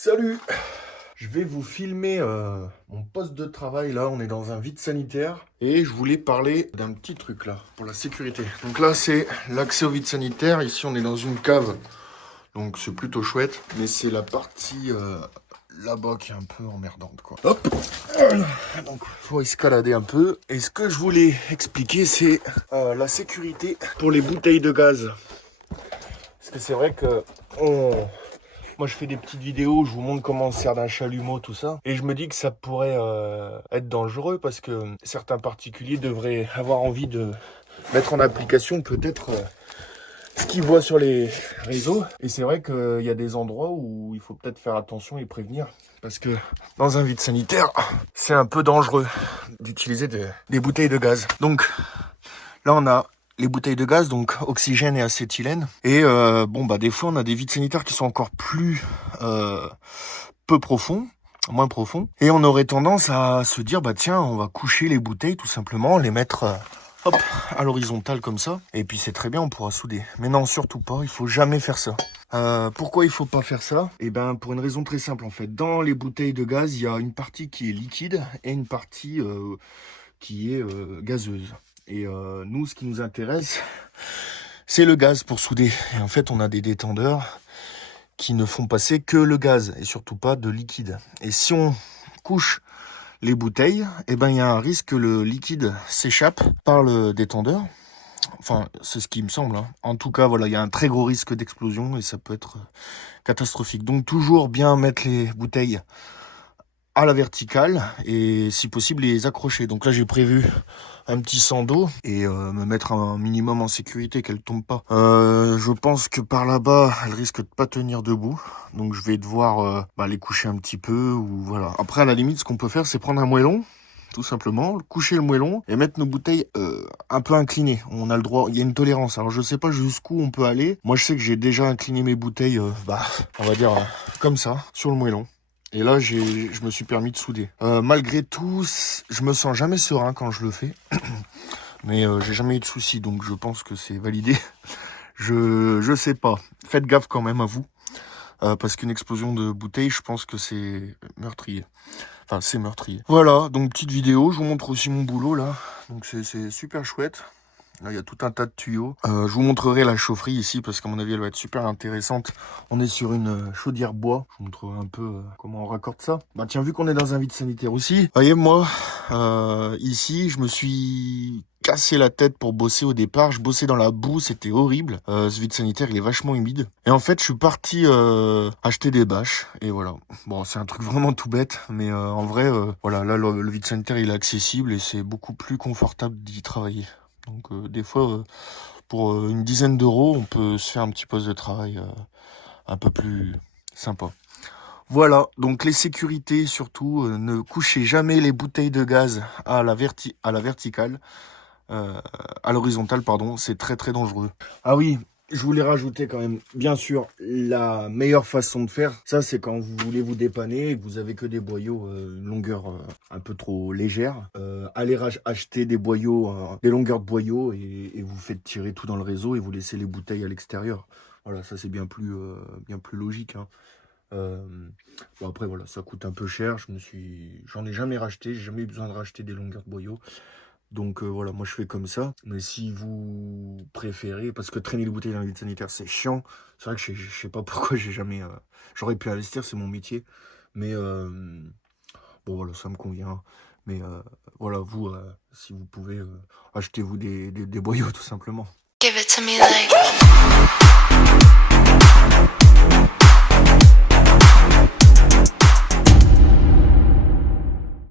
Salut! Je vais vous filmer mon poste de travail. Là, on est dans un vide sanitaire. Et je voulais parler d'un petit truc là, pour la sécurité. Donc là, c'est l'accès au vide sanitaire. Ici, on est dans une cave. Donc c'est plutôt chouette. Mais c'est la partie là-bas qui est un peu emmerdante, quoi. Hop! Donc, faut escalader un peu. Et ce que je voulais expliquer, c'est la sécurité pour les bouteilles de gaz. Parce que c'est vrai que... Moi, je fais des petites vidéos, je vous montre comment on se sert d'un chalumeau, tout ça. Et je me dis que ça pourrait être dangereux parce que certains particuliers devraient avoir envie de mettre en application peut-être ce qu'ils voient sur les réseaux. Et c'est vrai qu'il y a des endroits où il faut peut-être faire attention et prévenir. Parce que dans un vide sanitaire, c'est un peu dangereux d'utiliser des bouteilles de gaz. Donc là, on a les bouteilles de gaz, donc oxygène et acétylène. Et des fois, on a des vides sanitaires qui sont encore plus peu profonds, moins profonds. Et on aurait tendance à se dire, bah tiens, on va coucher les bouteilles tout simplement, les mettre à l'horizontale comme ça. Et puis c'est très bien, on pourra souder. Mais non, surtout pas, il faut jamais faire ça. Pourquoi il faut pas faire ça? Eh ben, pour une raison très simple en fait. Dans les bouteilles de gaz, il y a une partie qui est liquide et une partie qui est gazeuse. Et nous, ce qui nous intéresse, c'est le gaz pour souder. Et en fait, on a des détendeurs qui ne font passer que le gaz et surtout pas de liquide. Et si on couche les bouteilles, eh ben, il y a un risque que le liquide s'échappe par le détendeur. Enfin, c'est ce qui me semble, hein. En tout cas, voilà, il y a un très gros risque d'explosion et ça peut être catastrophique. Donc, toujours bien mettre les bouteilles à la verticale et si possible les accrocher. Donc là j'ai prévu un petit sando et me mettre un minimum en sécurité qu'elle tombe pas. Je pense que par là-bas elle risque de pas tenir debout, donc je vais devoir les coucher un petit peu ou voilà. Après à la limite ce qu'on peut faire c'est prendre un moellon tout simplement, coucher le moellon et mettre nos bouteilles un peu inclinées. On a le droit, il y a une tolérance. Alors je sais pas jusqu'où on peut aller. Moi je sais que j'ai déjà incliné mes bouteilles on va dire comme ça sur le moellon. Et là, je me suis permis de souder. Malgré tout, je me sens jamais serein quand je le fais. Mais j'ai jamais eu de soucis, donc je pense que c'est validé. Je sais pas. Faites gaffe quand même à vous. Parce qu'une explosion de bouteille, je pense que c'est meurtrier. Enfin, c'est meurtrier. Voilà, donc petite vidéo. Je vous montre aussi mon boulot, là. Donc c'est super chouette. Là, il y a tout un tas de tuyaux. Je vous montrerai la chaufferie ici parce qu'à mon avis, elle va être super intéressante. On est sur une chaudière bois. Je vous montrerai un peu comment on raccorde ça. Bah tiens, vu qu'on est dans un vide sanitaire aussi, voyez moi, ici, je me suis cassé la tête pour bosser au départ. Je bossais dans la boue, c'était horrible. Ce vide sanitaire, il est vachement humide. Et en fait, je suis parti acheter des bâches. Et voilà. Bon, c'est un truc vraiment tout bête. Mais en vrai, voilà, là, le vide sanitaire, il est accessible et c'est beaucoup plus confortable d'y travailler. Donc des fois, pour une dizaine d'euros, on peut se faire un petit poste de travail un peu plus sympa. Voilà, donc les sécurités surtout, ne couchez jamais les bouteilles de gaz à la verticale, à l'horizontale, pardon, c'est très très dangereux. Ah oui, je voulais rajouter quand même, bien sûr, la meilleure façon de faire, ça c'est quand vous voulez vous dépanner et que vous avez que des boyaux, une longueur un peu trop légère. Allez acheter des boyaux, des longueurs de boyaux et vous faites tirer tout dans le réseau et vous laissez les bouteilles à l'extérieur. Voilà, ça c'est bien plus logique, hein. Bon après voilà, ça coûte un peu cher, j'en ai jamais racheté, j'ai jamais eu besoin de racheter des longueurs de boyaux. Donc voilà, moi je fais comme ça. Mais si vous préférez, parce que traîner les bouteilles dans le vide sanitaire c'est chiant. C'est vrai que je sais pas pourquoi j'ai jamais... j'aurais pu investir, c'est mon métier. Mais bon voilà, ça me convient. Mais voilà, vous, si vous pouvez, achetez-vous des boyaux tout simplement. Give it to me like